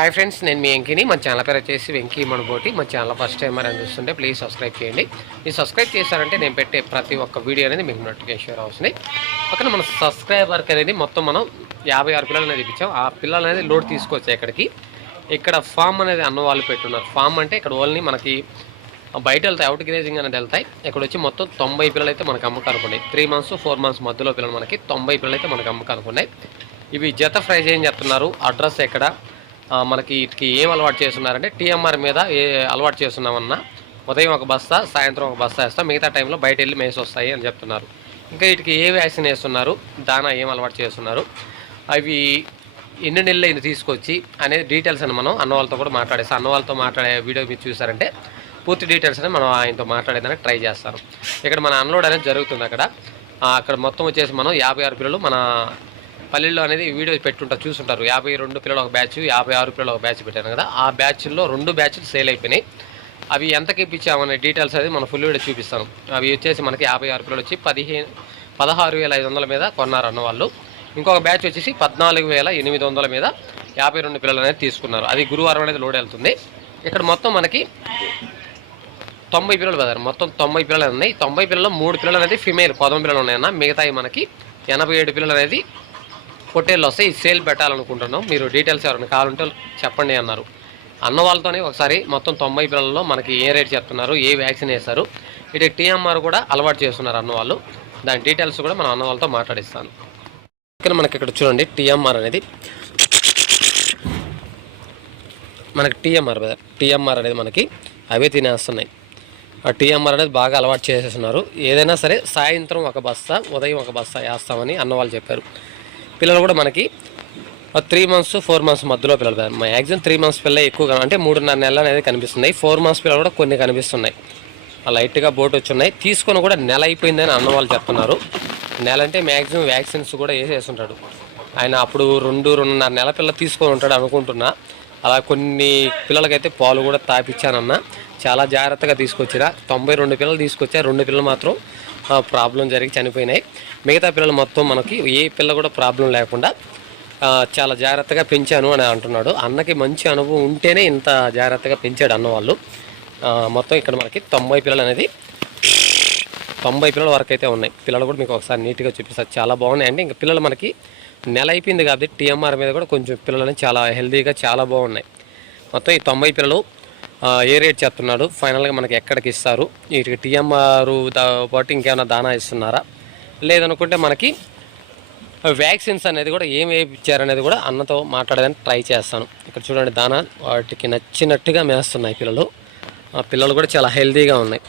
Hi friends నేను మీ వెంకీని. మన channel పేరు వచ్చేసి వెంకీ మనబోటి మన ఛానల్ ఫస్ట్ టైం అని చూస్తుంటే ప్లీజ్ సబ్స్క్రైబ్ చేయండి. మీరు సబ్స్క్రైబ్ చేశారంటే నేను పెట్టే ప్రతి ఒక్క వీడియో అనేది మీకు నోటిఫికేషన్ అవుతుంది పక్కన మన సబ్స్క్రైబర్కి అనేది మొత్తం మనం యాభై ఆరు పిల్లలు అనేది ఇప్పించాం. ఆ పిల్లలు అనేది లోడ్ తీసుకొచ్చాయి ఇక్కడికి. ఇక్కడ ఫామ్ అనేది అన్న వాళ్ళు పెట్టున్నారు. ఫామ్ అంటే ఇక్కడ ఓన్లీ మనకి బయట వెళ్తాయి. అవుట్ గ్రేజింగ్ అనేది వెళ్తాయి. ఇక్కడ వచ్చి మొత్తం తొంభై పిల్లలు అయితే మనకు అమ్మకానికి ఉన్నాయి. త్రీ మంత్స్ ఫోర్ మంత్స్ మధ్యలో పిల్లలు మనకి తొంభై పిల్లలు అయితే మనకు అమ్మకానికి ఉన్నాయి. ఇవి జత ఫ్రై ఏం చెప్తున్నారు అడ్రస్ ఎక్కడ? మనకి వీటికి ఏం అలవాటు చేస్తున్నారంటే టీఎంఆర్ మీద ఏ అలవాటు చేస్తున్నామన్నా ఉదయం ఒక బస్తా సాయంత్రం ఒక బస్తా వేస్తాం మిగతా టైంలో బయట వెళ్ళి మేసి వస్తాయి అని చెప్తున్నారు. ఇంకా వీటికి ఏ వ్యాక్సిన్ వేస్తున్నారు దానా ఏం అలవాటు చేస్తున్నారు అవి ఎన్ని నెలలు అయింది తీసుకొచ్చి అనేది డీటెయిల్స్ అని మనం అన్న వాళ్ళతో కూడా మాట్లాడేస్తాం. అన్న వాళ్ళతో మాట్లాడే వీడియో మీరు చూసారంటే పూర్తి డీటెయిల్స్ అని మనం ఆయనతో మాట్లాడేదానికి ట్రై చేస్తాను. ఇక్కడ మన అన్లోడ్ అనేది జరుగుతుంది అక్కడ. అక్కడ మొత్తం వచ్చేసి మనం యాభై ఆరు పిల్లలు మన పల్లెల్లో అనేది వీడియో పెట్టుంటారు చూసుంటారు. యాభై రెండు పిల్లలు ఒక బ్యాచ్ యాభై ఆరు పిల్లలు ఒక బ్యాచ్ పెట్టాను కదా. ఆ బ్యాచ్లో రెండు బ్యాచ్లు సేల్ అయిపోయినాయి. అవి ఎంతకి ఇప్పించామనే డీటెయిల్స్ అనేది మనం ఫుల్ వీడియో చూపిస్తాను. అవి వచ్చేసి మనకి యాభై ఆరు పిల్లలు వచ్చి పదిహేను పదహారు వేల ఐదు వందల మీద కొన్నారు అన్న వాళ్ళు. ఇంకొక బ్యాచ్ వచ్చేసి పద్నాలుగు వేల ఎనిమిది వందల మీద యాభై రెండు పిల్లలు అనేది తీసుకున్నారు. అది గురువారం అనేది లోడ్ వెళ్తుంది. ఇక్కడ మొత్తం మనకి తొంభై పిల్లలు పదారు మొత్తం తొంభై పిల్లలు ఉన్నాయి. తొంభై పిల్లలు మూడు పిల్లలు అనేది ఫిమేల్ పదం పిల్లలు ఉన్నాయన్న. మిగతాయి మనకి ఎనభై ఏడు పిల్లలు అనేది పొట్టేళ్ళు వస్తే ఈ సేల్ పెట్టాలనుకుంటున్నాం. మీరు డీటెయిల్స్ ఎవరైనా కావాలంటే చెప్పండి అన్నారు. అన్న వాళ్ళతోనే ఒకసారి మొత్తం తొంభై పిల్లల్లో మనకి ఏ రేట్ చెప్తున్నారు ఏ వ్యాక్సిన్ వేస్తారు ఇటు టీఎంఆర్ కూడా అలవాటు చేస్తున్నారు అన్న వాళ్ళు. దాని డీటెయిల్స్ కూడా మనం అన్న వాళ్ళతో మాట్లాడిస్తాను. ఇక్కడ మనకి ఇక్కడ చూడండి టీఎంఆర్ అనేది. మనకి టీఎంఆర్ టీఎంఆర్ అనేది మనకి అవే తినేస్తున్నాయి. ఆ టీఎంఆర్ అనేది బాగా అలవాటు చేసేస్తున్నారు. ఏదైనా సరే సాయంత్రం ఒక బస్తా ఉదయం ఒక బస్తా వేస్తామని అన్న వాళ్ళు చెప్పారు. పిల్లలు కూడా మనకి త్రీ మంత్స్ ఫోర్ మంత్స్ మధ్యలో పిల్లలు మ్యాక్సిమం త్రీ మంత్స్ పిల్లలు ఎక్కువగా అంటే మూడున్నర నెలలు అనేది కనిపిస్తున్నాయి. ఫోర్ మంత్స్ పిల్లలు కూడా కొన్ని కనిపిస్తున్నాయి. లైట్గా బోట్ వచ్చి ఉన్నాయి తీసుకొని కూడా నెల అయిపోయిందని అన్న వాళ్ళు చెప్తున్నారు. నెల అంటే మ్యాక్సిమం వ్యాక్సిన్స్ కూడా వేసేస్తుంటాడు ఆయన అప్పుడు రెండు రెండున్నర నెల పిల్ల తీసుకొని ఉంటాడు అనుకుంటున్నా. అలా కొన్ని పిల్లలకైతే పాలు కూడా తాపిచ్చానన్న. చాలా జాగ్రత్తగా తీసుకొచ్చిరా. తొంభై రెండు పిల్లలు తీసుకొచ్చా రెండు పిల్లలు మాత్రం ప్రాబ్లం జరిగి చనిపోయినాయి. మిగతా పిల్లలు మొత్తం మనకి ఏ పిల్ల కూడా ప్రాబ్లం లేకుండా చాలా జాగ్రత్తగా పెంచాను అని అంటున్నాడు. అన్నకి మంచి అనుభవం ఉంటేనే ఇంత జాగ్రత్తగా పెంచాడు అన్న వాళ్ళు. మొత్తం ఇక్కడ మనకి తొంభై పిల్లలు అనేది తొంభై పిల్లల వరకు అయితే ఉన్నాయి. పిల్లలు కూడా మీకు ఒకసారి నీట్గా చూపిస్తారు చాలా బాగున్నాయండి. ఇంకా పిల్లలు మనకి నెల అయిపోయింది కాబట్టి టీఎంఆర్ మీద కూడా కొంచెం పిల్లలు అనేవి చాలా హెల్తీగా చాలా బాగున్నాయి. మొత్తం ఈ తొంభై పిల్లలు ఏ రేట్ చెప్తున్నాడు ఫైనల్గా మనకి ఎక్కడికి ఇస్తారు? వీటికి టీఎంఆర్ పాటు ఇంకేమైనా దానా ఇస్తున్నారా? లేదనుకుంటే మనకి వ్యాక్సిన్స్ అనేది కూడా ఏమి ఇచ్చారనేది కూడా అన్నతో మాట్లాడడానికి ట్రై చేస్తాను. ఇక్కడ చూడండి దానా వాటికి నచ్చినట్టుగా మేస్తున్నాయి పిల్లలు. పిల్లలు కూడా చాలా హెల్తీగా ఉన్నాయి.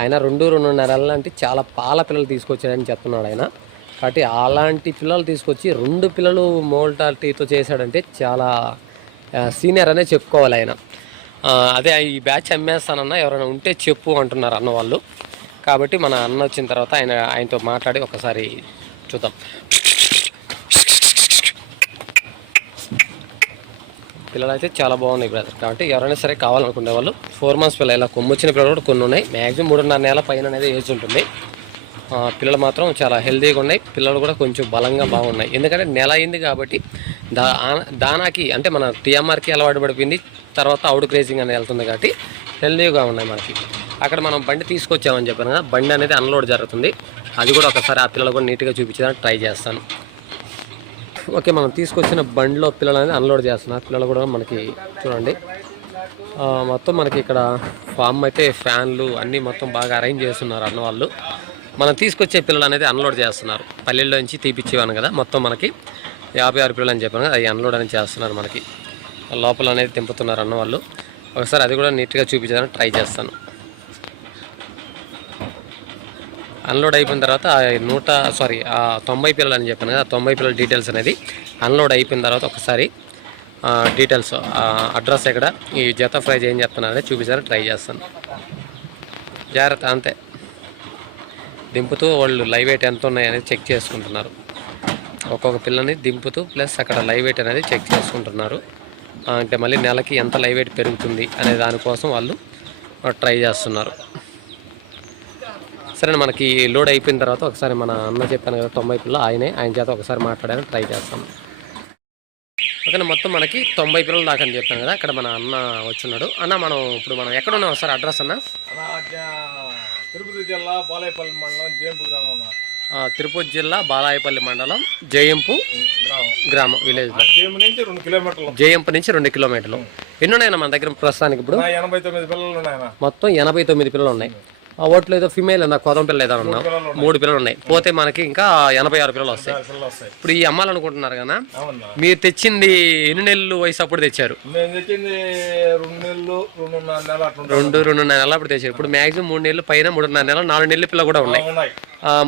ఆయన రెండు రెండున్నర లాంటి చాలా పాల పిల్లలు తీసుకొచ్చాడని చెప్తున్నాడు ఆయన. కాబట్టి అలాంటి పిల్లలు తీసుకొచ్చి రెండు పిల్లలు మోల్టాలిటీతో చేశాడంటే చాలా సీనియర్ అనే చెప్పుకోవాలి ఆయన. అదే ఈ బ్యాచ్ అమ్మేస్తానన్నా ఎవరైనా ఉంటే చెప్పు అంటున్నారు అన్న వాళ్ళు. కాబట్టి మన అన్న వచ్చిన తర్వాత ఆయన ఆయనతో మాట్లాడి ఒకసారి చూద్దాం. పిల్లలు అయితే చాలా బాగున్నాయి బ్రదర్. కాబట్టి ఎవరైనా సరే కావాలనుకునే వాళ్ళు ఫోర్ మంత్స్ పిల్లలు ఇలా కొమ్మొచ్చిన పిల్లలు కూడా కొన్ని ఉన్నాయి. మ్యాక్సిమం మూడున్నర నెలల పైన అనేది ఏజ్ ఉంటుంది. పిల్లలు మాత్రం చాలా హెల్తీగా ఉన్నాయి. పిల్లలు కూడా కొంచెం బలంగా బాగున్నాయి. ఎందుకంటే నెల అయింది కాబట్టి దా దానాకి అంటే మన టీఎంఆర్కి అలవాటు పడిపోయింది. తర్వాత అవుట్ క్రేజింగ్ అనేది వెళ్తుంది కాబట్టి హెల్దీగా ఉన్నాయి మనకి. అక్కడ మనం బండి తీసుకొచ్చామని చెప్పాను కదా బండి అనేది అన్లోడ్ జరుగుతుంది. అది కూడా ఒకసారి ఆ పిల్లలు కూడా నీట్గా చూపించడానికి ట్రై చేస్తాను. ఓకే మనం తీసుకొచ్చిన బండిలో పిల్లలు అనేది అన్లోడ్ చేస్తున్నారు. పిల్లలు కూడా మనకి చూడండి. మొత్తం మనకి ఇక్కడ ఫామ్ అయితే ఫ్యాన్లు అన్నీ మొత్తం బాగా అరేంజ్ చేస్తున్నారు అన్న వాళ్ళు. మనం తీసుకొచ్చే పిల్లలు అనేది అన్లోడ్ చేస్తున్నారు. పల్లెల్లో నుంచి తీపిచ్చేవాను కదా మొత్తం మనకి యాభై ఆరు పిల్లలు అని చెప్పాను కదా అన్లోడ్ అని చేస్తున్నారు మనకి. లోపల అనేది తింపుతున్నారు అన్న వాళ్ళు. ఒకసారి అది కూడా నీట్గా చూపించడానికి ట్రై చేస్తాను. అన్లోడ్ అయిపోయిన తర్వాత నూట సారీ ఆ తొంభై పిల్లలు అని చెప్పాను కదా తొంభై పిల్లల డీటెయిల్స్ అనేది అన్లోడ్ అయిపోయిన తర్వాత ఒకసారి డీటెయిల్స్ అడ్రస్ ఎక్కడ ఈ జత ప్రైజ్ ఏం చెప్తున్నారని చూపించాలని ట్రై చేస్తాను. జాగ్రత్త అంతే. దింపుతూ వాళ్ళు లైవ్ వెయిట్ ఎంత ఉన్నాయనేది చెక్ చేసుకుంటున్నారు. ఒక్కొక్క పిల్లని దింపుతూ ప్లస్ అక్కడ లైవ్ వెయిట్ అనేది చెక్ చేసుకుంటున్నారు. అంటే మళ్ళీ నెలకి ఎంత లైవ్ వెయిట్ పెరుగుతుంది అనే దానికోసం వాళ్ళు ట్రై చేస్తున్నారు. సరే మనకి లోడ్ అయిపోయిన తర్వాత ఒకసారి మన అన్న చెప్పాను కదా తొంభై పిల్ల ఆయనే ఆయన చేత ఒకసారి మాట్లాడాలని ట్రై చేస్తాం. ఓకేనా మొత్తం మనకి తొంభై పిల్లలు దాకా అని చెప్పాను కదా అక్కడ మన అన్న వచ్చున్నాడు. అన్న మనం ఇప్పుడు మనం ఎక్కడ ఉన్నాం సార్ అడ్రస్ అన్న? తిరుపతి జిల్లా బాలేపల్లి మండలం జేంపు గ్రామం తిరుపతి జిల్లా బాలాయపల్లి మండలం జయంపు గ్రామం విలేజ్. ఆ జేంపు నుంచి రెండు కిలోమీటర్లు. జయంపు నుంచి రెండు కిలోమీటర్లు. ఎన్ని ఉన్నాయన్న మన దగ్గర ప్రస్తుతానికి ఇప్పుడు? ఎనభై తొమ్మిది పిల్లలు మొత్తం ఎనభై తొమ్మిది పిల్లలు ఉన్నాయి. ఆ ఓట్లు ఏదో ఫిమేల్ అన్న కొదం పిల్ల ఏదో పిల్లలు ఉన్నాయి. మూడు పిల్లలు ఉన్నాయి. పోతే మనకి ఇంకా ఎనభై ఆరు పిల్లలు వస్తాయి. పిల్లలు ఇప్పుడు ఈ అమ్మాలనుకుంటున్నారు కదా మీరు తెచ్చింది ఎన్ని నెలలు వయసు అప్పుడు తెచ్చారు? రెండు రెండున్నర నెలలు అప్పుడు తెచ్చారు. ఇప్పుడు మాక్సిమం మూడు నెలలు పైన మూడున్నర నెలలు నాలుగు నెలల పిల్ల కూడా ఉన్నాయి.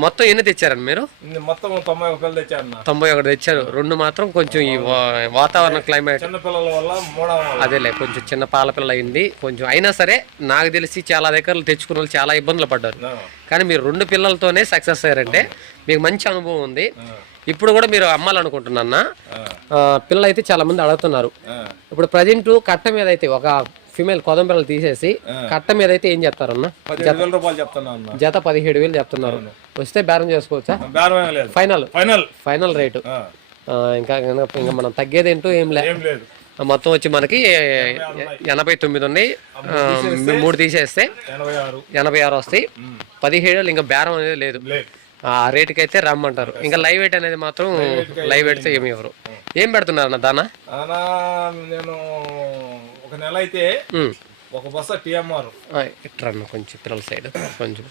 మొత్తం ఎన్ని తెచ్చారండి మీరు? మొత్తం తొంభై ఒక పిల్లలు తెచ్చారన్న. తొంభై ఒకటి తెచ్చారు. రెండు మాత్రం కొంచెం ఈ వాతావరణ క్లైమేట్ వల్ల అదేలే కొంచెం చిన్న పాల పిల్ల అయింది. కొంచెం అయినా సరే నాకు తెలిసి చాలా దగ్గర తెచ్చుకున్న వాళ్ళు చాలా ఇబ్బందులు పడ్డారు. కానీ మీరు రెండు పిల్లలతోనే సక్సెస్ అయ్యారంటే మీకు మంచి అనుభవం ఉంది. ఇప్పుడు కూడా మీరు అమ్మాలనుకుంటున్నా పిల్లలు అయితే చాలా మంది అడుగుతున్నారు. ఇప్పుడు ప్రజెంట్ కట్ట మీద అయితే ఒక ఫిమేల్ కొదం పిల్లలు తీసేసి కట్ట మీద అయితే ఏం చెప్తారన్న జత పదిహేడు వేలు చెప్తున్నారు. వస్తే బేరం చేసుకోవచ్చా? ఫైనల్. ఫైనల్. Final rate. ఇంకా ఇంకా మనం తగ్గేదేంటో ఏం లే. ఏం లేదు. మొత్తం వచ్చి మనకి ఎనభై తొమ్మిది ఉన్నాయి. మూడు తీసేస్తే ఎనభై ఆరు. వస్తాయి. పదిహేడు ఇంకా బేరం అనేది లేదు. ఆ రేటుకి అయితే రమ్మంటారు. ఇంకా లైవ్ వెయిట్ అనేది మాత్రం లైవ్ వెయిట్తో ఏమి ఇవ్వరు. ఏం పెడుతున్నారు అన్న దానా? నేను ఒక నెల అయితే. ఒక బస్స టిఎంఆర్. ఇట్రా అన్న కొంచెం పిల్లల సైడ్ కొంచెం.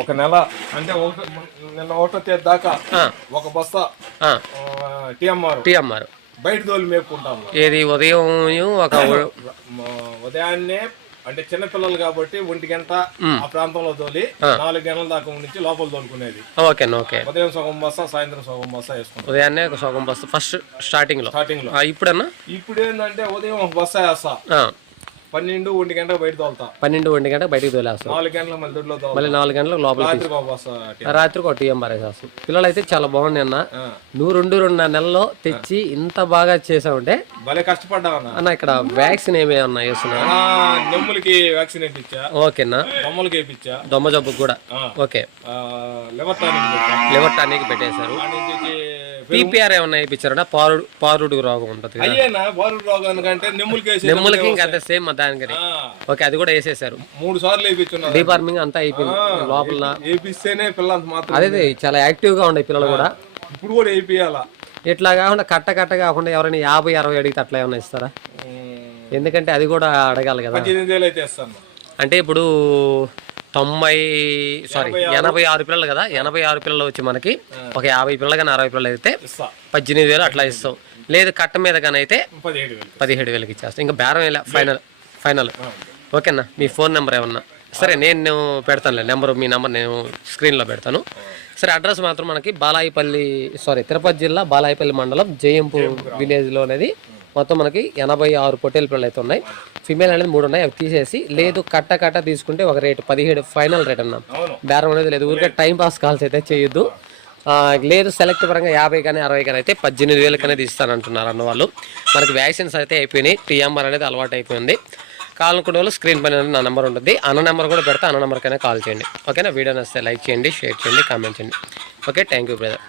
ఒక నెల అంటే ఒక నిన్న ఒకటో తేదీ దాకా ఒక బస్త టిఎంఆర్. టీఎంఆర్. బయట తోలి మేపుకుంటాము ఏది ఉదయం ఒక ఉదయాన్నే అంటే చిన్న పిల్లలు కాబట్టి ఒంటి గంట ఆ ప్రాంతంలో తోలి నాలుగు గంటల దాకా నుంచి లోపల తోలుకునేది. Okay okay. ఉదయం సగం బస్స సాయంత్రం సగం బస్స వేసుకుంటాం ఉదయాన్నే ఒక సగం బస్సు. ఫస్ట్ స్టార్టింగ్లో. ఆ, ఇప్పుడన్నా? ఇప్పుడు ఏంటంటే ఉదయం ఒక బస్స వేస్తా. పన్నెండు ఒంటి గంట బయట తోలుతా. పన్నెండు ఒంటి గంట బయటికి తోలేస్తాం. నాలుగు గంటల మళ్ళీ దొడ్లో మళ్ళీ నాలుగు గంటలకు ఒక బస్స టి- రాత్రికి ఒక టీఎం పిల్లలు అయితే చాలా బాగున్నాయి అన్న. నువ్వు రెండు రెండున్నర నెలల్లో తెచ్చి ఇంత బాగా చేసావంటే భలే కష్టపడ్డా అన్న. అన్న ఇక్కడ వ్యాక్సిన్ ఏమేమన్నా వేస్తున్నా ఆ, నెమ్ములకి వ్యాక్సిన్ వేయించా ఓకేనా దొమ్మలకి వేయించా దొమ్మ జబ్బుకు కూడా. Okay. Liver tonic liver tonic పెట్టేశారు. పీపీఆర్ ఏమన్నా వేయించారంటే పారుడు పారుడు రోగం ఉంటుంది అయ్యేనా? రోగానికంటే నెమ్ములకి వేసి నెమ్ములకి ఇంకా అంతే సేమ్ దానికి ఓకే అది కూడా వేసేసారు. మూడు సార్లు వేయించున్నారు. డీపార్మింగ్ అంతా అయిపోయింది. లోపల వేపిస్తేనే పిల్లలంత మాత్రం అదే చాలా యాక్టివ్గా ఉండే పిల్లలు కూడా. ఇప్పుడు కూడా వేపియాలా? ఇట్లా కాకుండా కట్ట కట్ట కాకుండా ఎవరైనా యాభై అరవై అడిగితే అట్లా ఏమైనా ఇస్తారా? ఎందుకంటే అది కూడా అడగాలి కదా. అంటే ఇప్పుడు తొంభై సారీ ఎనభై ఆరు. పిల్లలు కదా? ఎనభై ఆరు పిల్లలు వచ్చి మనకి ఒక యాభై పిల్లలు కానీ అరవై పిల్లలు అయితే పద్దెనిమిది వేలు అట్లా ఇస్తాం. లేదు కట్ట మీద కానీ అయితే పదిహేడు వేలు. వేలకి ఇచ్చేస్తాం. ఇంకా బేరం ఇలా ఫైనల్ ఫైనల్. ఓకేనా? మీ ఫోన్ నెంబర్ ఏమన్నా? సరే నేను పెడతానులే. నెంబర్ మీ నెంబర్ నేను స్క్రీన్లో పెడతాను. సరే అడ్రస్ మాత్రం మనకి బాలాయిపల్లి సారీ తిరుపతి జిల్లా బాలాయిపల్లి మండలం జయంపు విలేజ్లో అనేది మొత్తం మనకి ఎనభై ఆరు పొట్టేలు పిల్లలు అయితే ఉన్నాయి. ఫిమేల్ అనేది మూడు ఉన్నాయి అవి తీసేసి లేదు కట్ట కట్ట తీసుకుంటే ఒక రేటు పదిహేడు ఫైనల్ రేట్ అన్నాం. బేరం అనేది లేదు ఊరికే టైం పాస్ కాల్స్ అయితే చేయొద్దు. లేదు సెలెక్ట్ పరంగా యాభై కానీ అరవై కానీ అయితే పద్దెనిమిది వేలకు అనేది ఇస్తానంటున్నారు అన్న వాళ్ళు. మనకి వ్యాక్సిన్స్ అయితే అయిపోయినాయి టీఎంఆర్ అనేది అలవాటు అయిపోయింది. కావాలనుకునే వాళ్ళు స్క్రీన్ పైన నా నెంబర్ ఉంటుంది అన్న నెంబర్ కూడా పెడితే అన్న నెంబర్కైనా కాల్ చేయండి. ఓకేనా? వీడియో నచ్చితే లైక్ చేయండి షేర్ చేయండి కామెంట్ చేయండి. Okay thank you brother.